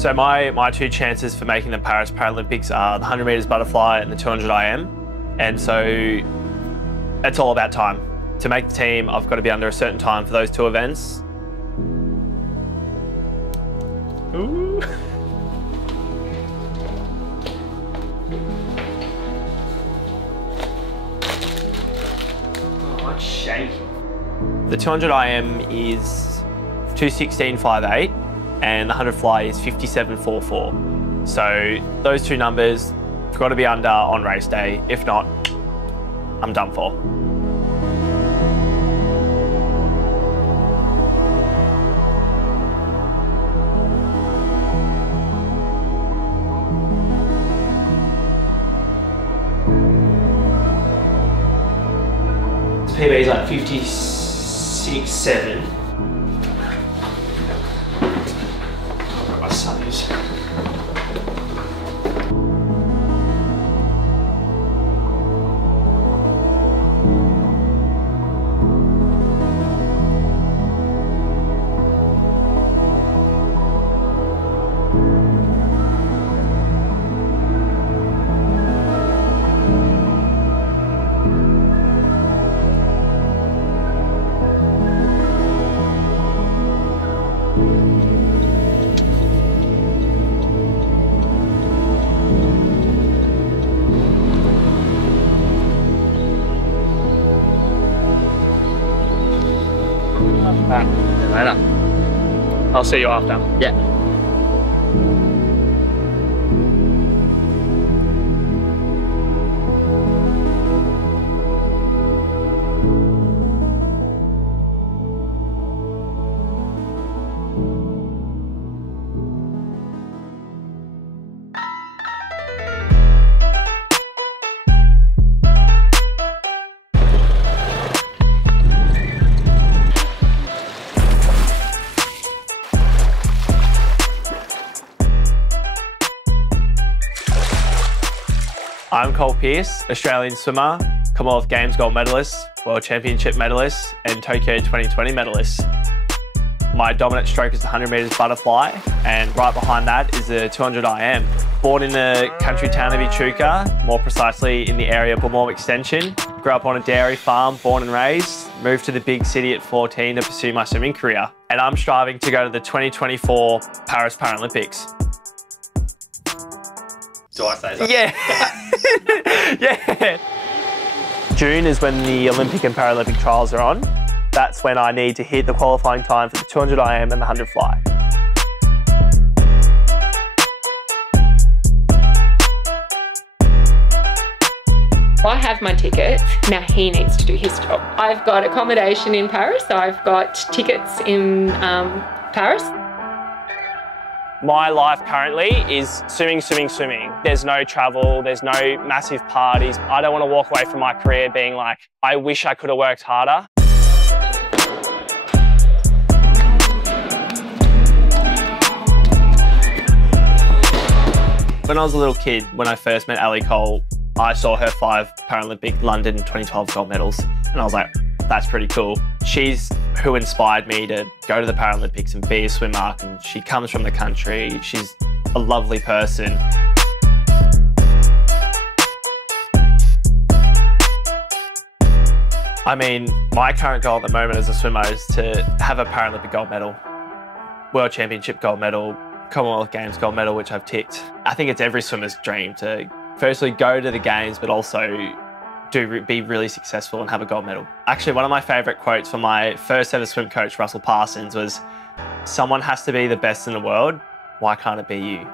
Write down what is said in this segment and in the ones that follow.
So my two chances for making the Paris Paralympics are the 100 metres butterfly and the 200 IM. And so it's all about time. To make the team, I've got to be under a certain time for those two events. Ooh. Oh, it's shaky. The 200 IM is 2:16.58 and the 100 fly is 57.44. So those two numbers have got to be under on race day. If not, I'm done for. PB is like 56.7. My son is. Later. I'll see you after. Yeah. I'm Col Pearse, Australian swimmer, Commonwealth Games gold medalist, World Championship medalist, and Tokyo 2020 medalist. My dominant stroke is the 100 metres butterfly, and right behind that is the 200 IM. Born in the country town of Echuca, more precisely in the area of Bamawm Extension. Grew up on a dairy farm, born and raised. Moved to the big city at 14 to pursue my swimming career. And I'm striving to go to the 2024 Paris Paralympics. Do I say that? Yeah. Yeah. June is when the Olympic and Paralympic trials are on. That's when I need to hit the qualifying time for the 200 IM and the 100 fly. I have my tickets, now he needs to do his job. I've got accommodation in Paris, I've got tickets in Paris. My life currently is swimming. There's no travel, there's no massive parties. I don't want to walk away from my career being like, I wish I could have worked harder. When I was a little kid, when I first met Ali Cole, I saw her 5 Paralympic London 2012 gold medals, and I was like, that's pretty cool. She's who inspired me to go to the Paralympics and be a swimmer, and she comes from the country. She's a lovely person. I mean, my current goal at the moment as a swimmer is to have a Paralympic gold medal, World Championship gold medal, Commonwealth Games gold medal, which I've ticked. I think it's every swimmer's dream to firstly go to the games, but also be really successful and have a gold medal. Actually, one of my favourite quotes from my first ever swim coach, Russell Parsons, was, "Someone has to be the best in the world. Why can't it be you?"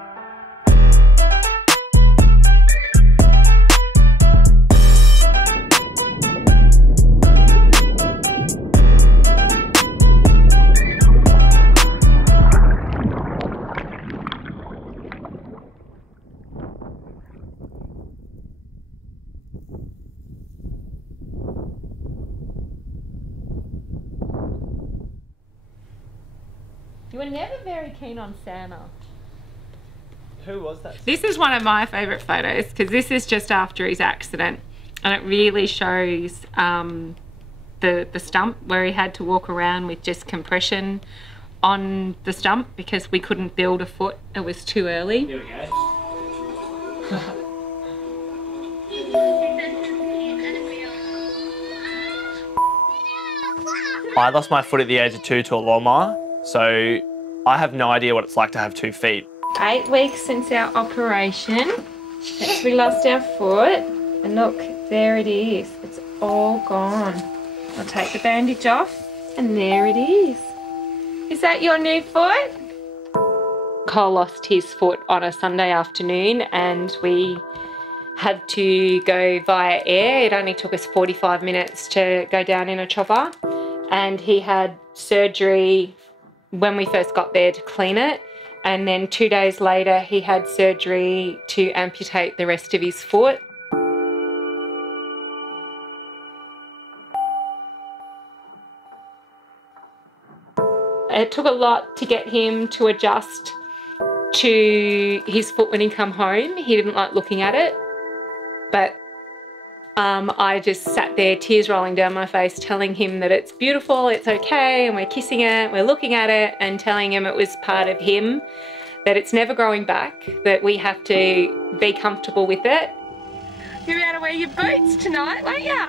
You were never very keen on Santa. Who was that? This is one of my favourite photos because this is just after his accident, and it really shows the stump where he had to walk around with just compression on the stump because we couldn't build a foot. It was too early. Here we go. I lost my foot at the age of 2 to a lawnmower, so I have no idea what it's like to have 2 feet. 8 weeks since our operation. Since we lost our foot. And look, there it is. It's all gone. I'll take the bandage off and there it is. Is that your new foot? Cole lost his foot on a Sunday afternoon and we had to go via air. It only took us 45 minutes to go down in a chopper. And he had surgery when we first got there to clean it. And then 2 days later, he had surgery to amputate the rest of his foot. It took a lot to get him to adjust to his foot when he come home. He didn't like looking at it, but I just sat there, tears rolling down my face, telling him that it's beautiful, it's okay, and we're kissing it, we're looking at it, and telling him it was part of him, that it's never growing back, that we have to be comfortable with it. You'll be able to wear your boots tonight, won't you?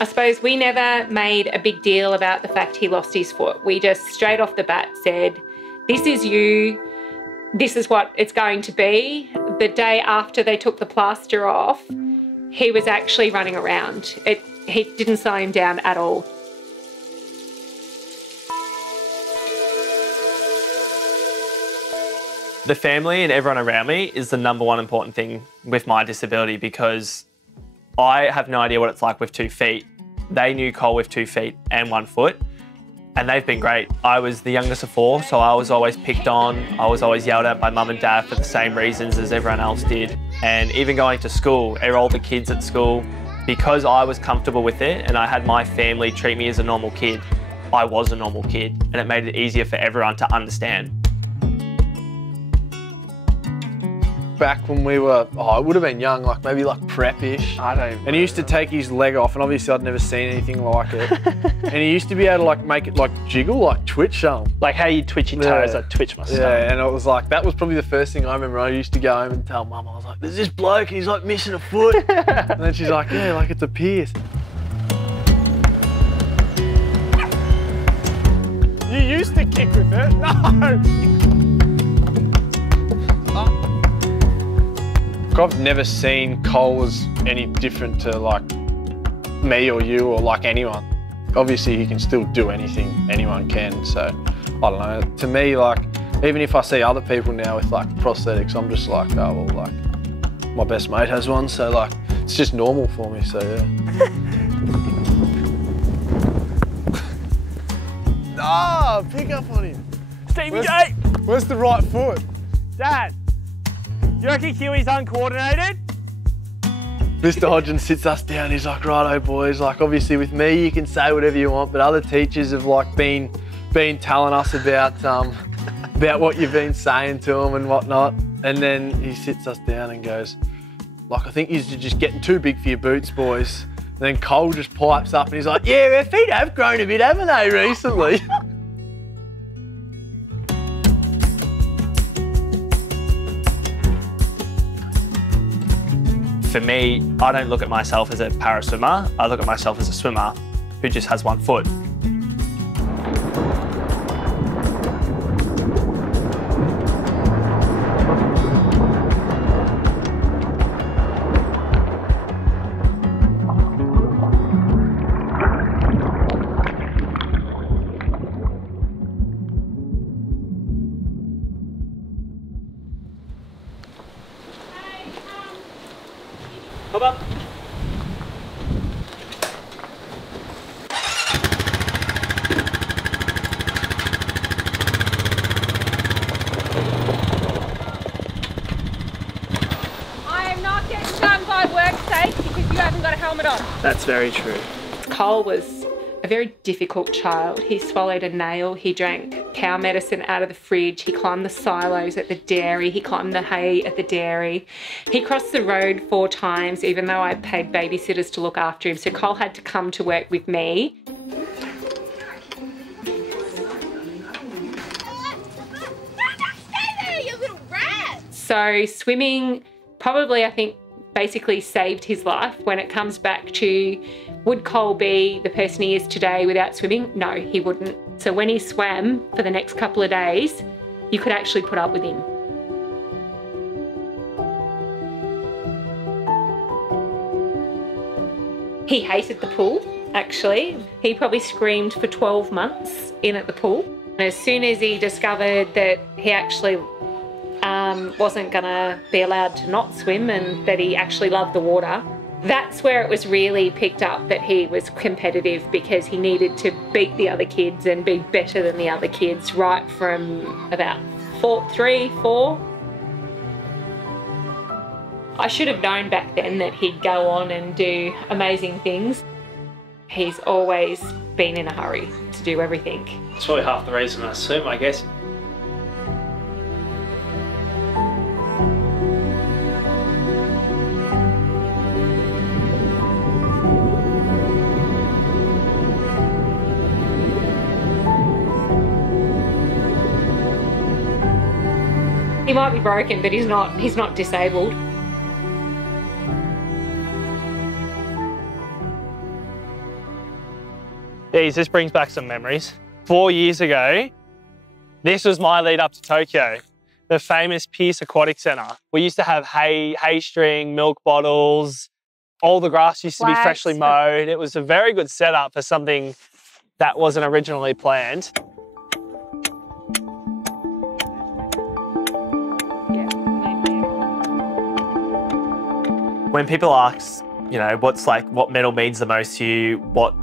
I suppose we never made a big deal about the fact he lost his foot. We just straight off the bat said, this is you, this is what it's going to be. The day after they took the plaster off, he was actually running around. He didn't slow him down at all. The family and everyone around me is the #1 important thing with my disability because I have no idea what it's like with 2 feet. They knew Cole with 2 feet and 1 foot, and they've been great. I was the youngest of 4, so I was always picked on. I was always yelled at by mum and dad for the same reasons as everyone else did. And even going to school, all the kids at school, because I was comfortable with it and I had my family treat me as a normal kid, I was a normal kid, and it made it easier for everyone to understand. Back when we were, I would have been young, like maybe like prep-ish. I don't. And he used to take his leg off, and obviously I'd never seen anything like it. And he used to be able to like make it like jiggle, like twitch. Like how you twitch your toes, I twitch my stomach. Yeah, and it was like, that was probably the first thing I remember. I used to go home and tell mum, I was like, there's this bloke and he's like missing a foot. And then she's like, yeah, like it's a Pearse. You used to kick with it? No! I've never seen Cole as any different to like me or you or like anyone. Obviously he can still do anything anyone can, so I don't know. To me, like, even if I see other people now with like prosthetics, I'm just like, oh well, like my best mate has one, so like it's just normal for me, so yeah. Ah, pick up on him. Stevie J! Where's the right foot? Dad! You reckon Huey's uncoordinated? Mr. Hodgins sits us down, he's like, righto boys, like obviously with me you can say whatever you want, but other teachers have like been telling us about what you've been saying to them and whatnot. And then he sits us down and goes, like, I think you're just getting too big for your boots, boys. And then Cole just pipes up and he's like, yeah, our feet have grown a bit, haven't they, recently? For me, I don't look at myself as a para swimmer. I look at myself as a swimmer who just has 1 foot. Come up. I am not getting done by work sake because you haven't got a helmet on. That's very true. Cole was a very difficult child. He swallowed a nail, he drank cow medicine out of the fridge, he climbed the silos at the dairy, he climbed the hay at the dairy. He crossed the road 4 times even though I paid babysitters to look after him, so Cole had to come to work with me. So swimming probably, I think, basically saved his life. When it comes back to, would Col be the person he is today without swimming? No, he wouldn't. So when he swam for the next couple of days, you could actually put up with him. He hated the pool, actually. He probably screamed for 12 months in at the pool. As soon as he discovered that he actually wasn't gonna be allowed to not swim and that he actually loved the water, that's where it was really picked up that he was competitive, because he needed to beat the other kids and be better than the other kids right from about 3, 4. I should have known back then that he'd go on and do amazing things. He's always been in a hurry to do everything. It's probably half the reason I swim, I guess. He might be broken, but he's not disabled. Geez, this brings back some memories. 4 years ago, this was my lead up to Tokyo, the famous Pearse Aquatic Centre. We used to have hay string, milk bottles, all the grass used to be freshly mowed. It was a very good setup for something that wasn't originally planned. When people ask, you know, what medal means the most to you, what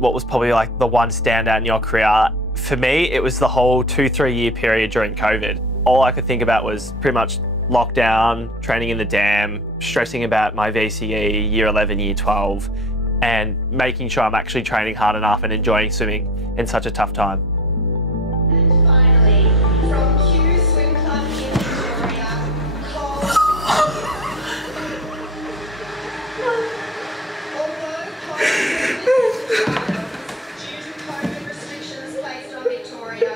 was probably like the one standout in your career, for me, it was the whole 2-3 year period during COVID. All I could think about was pretty much lockdown, training in the dam, stressing about my VCE, year 11, year 12, and making sure I'm actually training hard enough and enjoying swimming in such a tough time. And finally, from Q Swim Club in Victoria, Col. Although Col due to COVID restrictions placed on Victoria,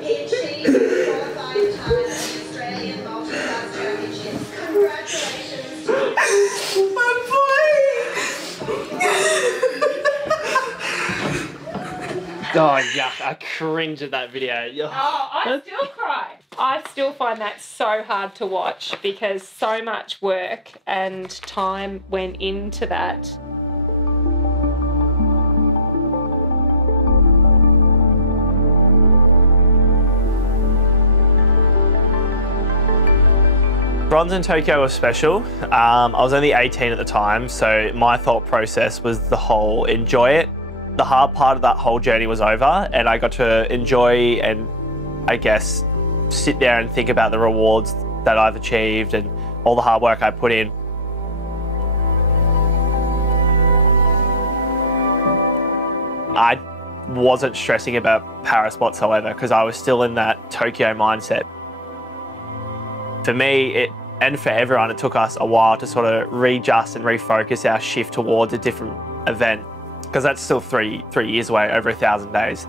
he achieved qualifying time at the Australian Multi-Class Championships. Congratulations to you. My Oh, yuck, I cringe at that video. Oh, I still cry. I still find that so hard to watch, because so much work and time went into that. Bronze in Tokyo was special. I was only 18 at the time, so my thought process was the whole enjoy it. The hard part of that whole journey was over, and I got to enjoy and, I guess, sit there and think about the rewards that I've achieved and all the hard work I put in. I wasn't stressing about Paris whatsoever, because I was still in that Tokyo mindset. For me, and for everyone, it took us a while to sort of readjust and refocus our shift towards a different event, because that's still three years away, over 1,000 days.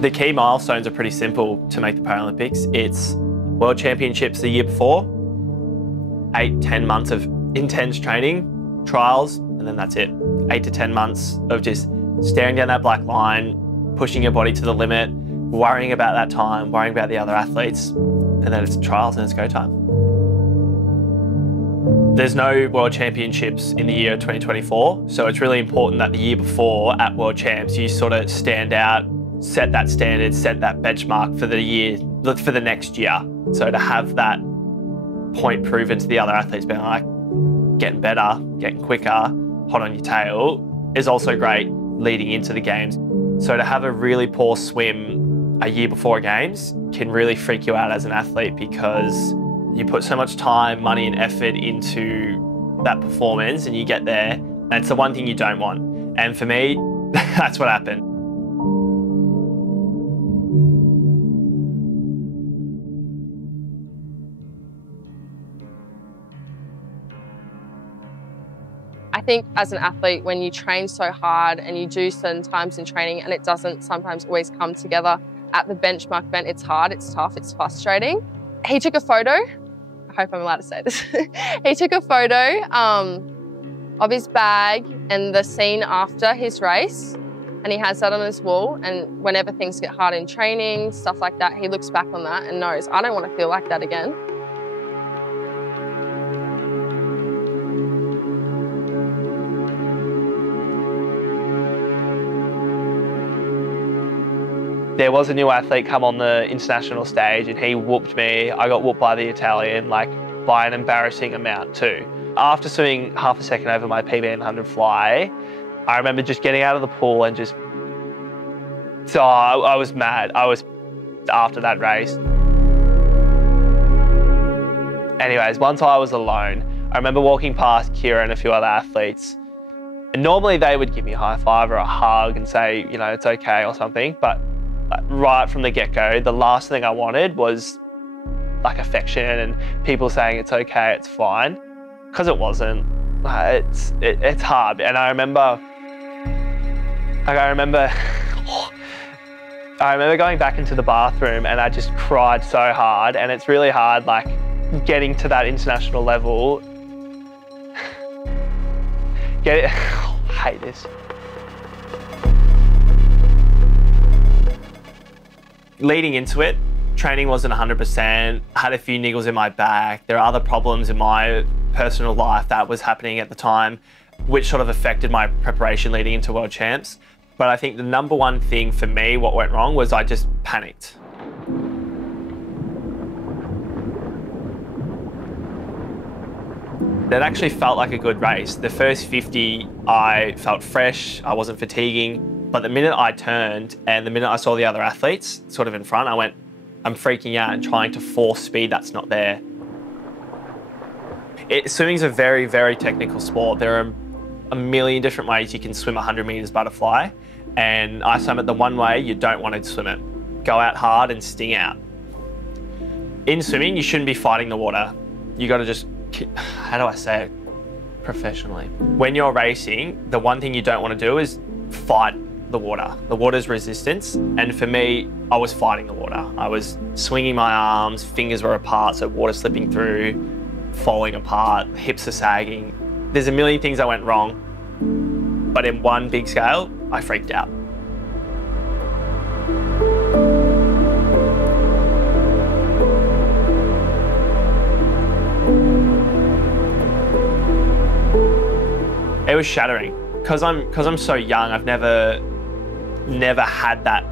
The key milestones are pretty simple to make the Paralympics. It's World Championships the year before, 8-10 months of intense training, trials, and then that's it. 8 to 10 months of just staring down that black line, pushing your body to the limit, worrying about that time, worrying about the other athletes, and then it's trials and it's go time. There's no World Championships in the year 2024, so it's really important that the year before at World Champs, you sort of stand out, set that standard, set that benchmark for the year, for the next year. So to have that point proven to the other athletes, being like, getting better, getting quicker, hot on your tail, is also great leading into the games. So to have a really poor swim a year before games can really freak you out as an athlete, because you put so much time, money and effort into that performance and you get there and it's the one thing you don't want. And for me, that's what happened. think as an athlete, when you train so hard and you do certain times in training and it doesn't sometimes always come together at the benchmark event, it's hard, it's tough, it's frustrating. He took a photo, I hope I'm allowed to say this. He took a photo of his bag and the scene after his race, and he has that on his wall, and whenever things get hard in training, stuff like that, he looks back on that and knows, I don't want to feel like that again. There was a new athlete come on the international stage and he whooped me. I got whooped by the Italian, like by an embarrassing amount too. After swimming half a second over my PB and 100 fly, I remember just getting out of the pool and just, so I was mad. I was after that race. Anyways, once I was alone, I remember walking past Kira and a few other athletes. And normally they would give me a high five or a hug and say, you know, it's okay or something. But right from the get-go, the last thing I wanted was like affection and people saying it's okay, it's fine, because it wasn't. It's hard. And I remember going back into the bathroom and I just cried so hard, and it's really hard, like getting to that international level. I hate this. Leading into it, training wasn't 100%, had a few niggles in my back. There are other problems in my personal life that was happening at the time, which sort of affected my preparation leading into World Champs. But I think the number one thing for me, what went wrong, was I just panicked. It actually felt like a good race. The first 50, I felt fresh, I wasn't fatiguing. But the minute I turned and the minute I saw the other athletes sort of in front, I went, I'm freaking out and trying to force speed that's not there. Swimming's a very, very technical sport. There are a million different ways you can swim 100 meters butterfly. And I swam it the one way you don't want to swim it. Go out hard and sting out. In swimming, you shouldn't be fighting the water. You got to just, how do I say it professionally? When you're racing, the one thing you don't want to do is fight the water. The water's resistance. And for me, I was fighting the water. I was swinging my arms, fingers were apart, so water slipping through, falling apart, hips are sagging. There's a million things that went wrong. But in one big scale, I freaked out. It was shattering. Because I'm so young, I've never had that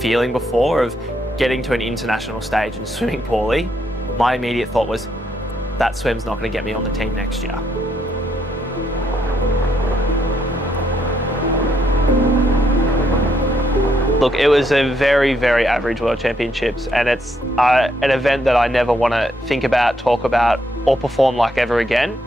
feeling before of getting to an international stage and swimming poorly. My immediate thought was, that swim's not going to get me on the team next year. Look, it was a very, very average World Championships, and it's an event that I never want to think about, talk about, or perform like ever again.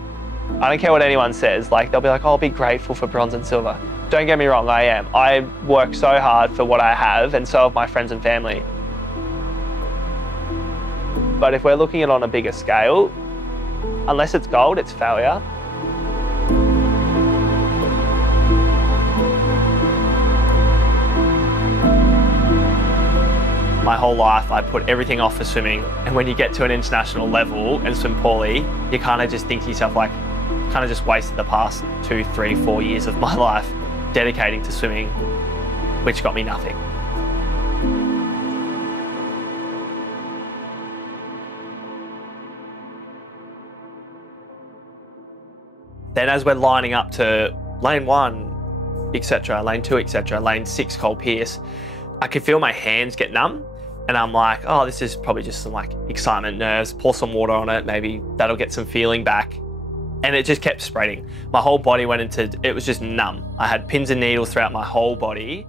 I don't care what anyone says, like they'll be like, oh, I'll be grateful for bronze and silver. Don't get me wrong, I am. I work so hard for what I have, and so have my friends and family. But if we're looking at it on a bigger scale, unless it's gold, it's failure. My whole life, I put everything off for swimming. And when you get to an international level and swim poorly, you kind of just think to yourself, like, kind of just wasted the past 2, 3, 4 years of my life dedicating to swimming, which got me nothing. Then as we're lining up to lane 1, etc., lane 2, etc., lane 6, Col Pearse, I could feel my hands get numb. And I'm like, oh, this is probably just some like excitement, nerves, pour some water on it, maybe that'll get some feeling back. And it just kept spreading. My whole body went into, it was just numb. I had pins and needles throughout my whole body.